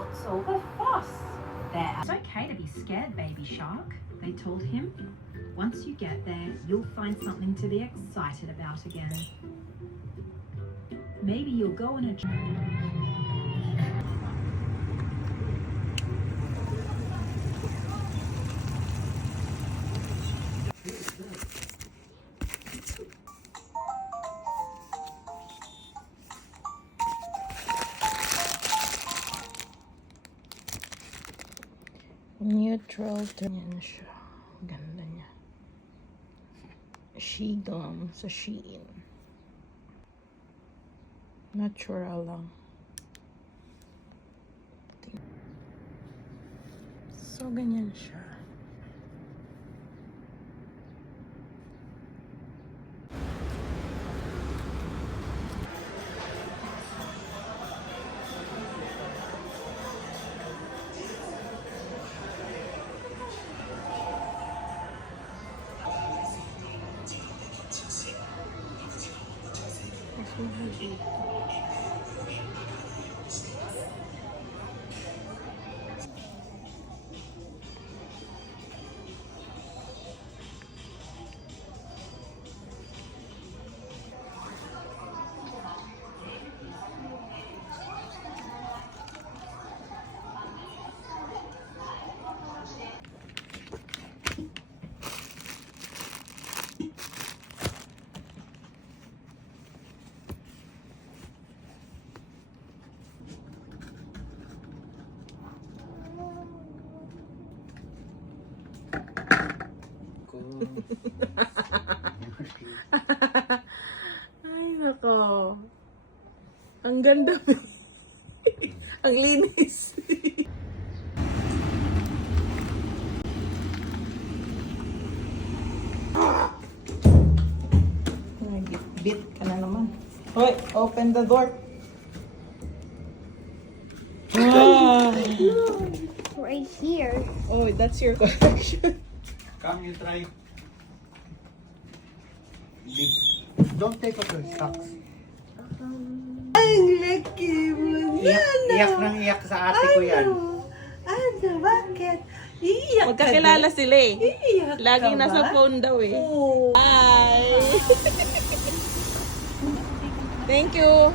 What's all the fuss there? It's okay to be scared, baby shark, they told him. Once you get there, you'll find something to be excited about again. Maybe you'll go on a neutral yan siya. Ganda niya. Shigum sa Shein. Natural lang. So, ganyan siya. Ay, nako. Ang ganda. Ang linis. Nag-bit ka na naman. Hoy, open the door. Right here. Oh, that's your collection. Come, you try. Don't take off your socks. Ang laki mo. Iyak nang iyak sa ate ko yan. Ano? Bakit? Iiyak Magkakilala sila eh. Iiyak Laging ka nasa ba? phone daw eh. Oh. Bye! Thank you!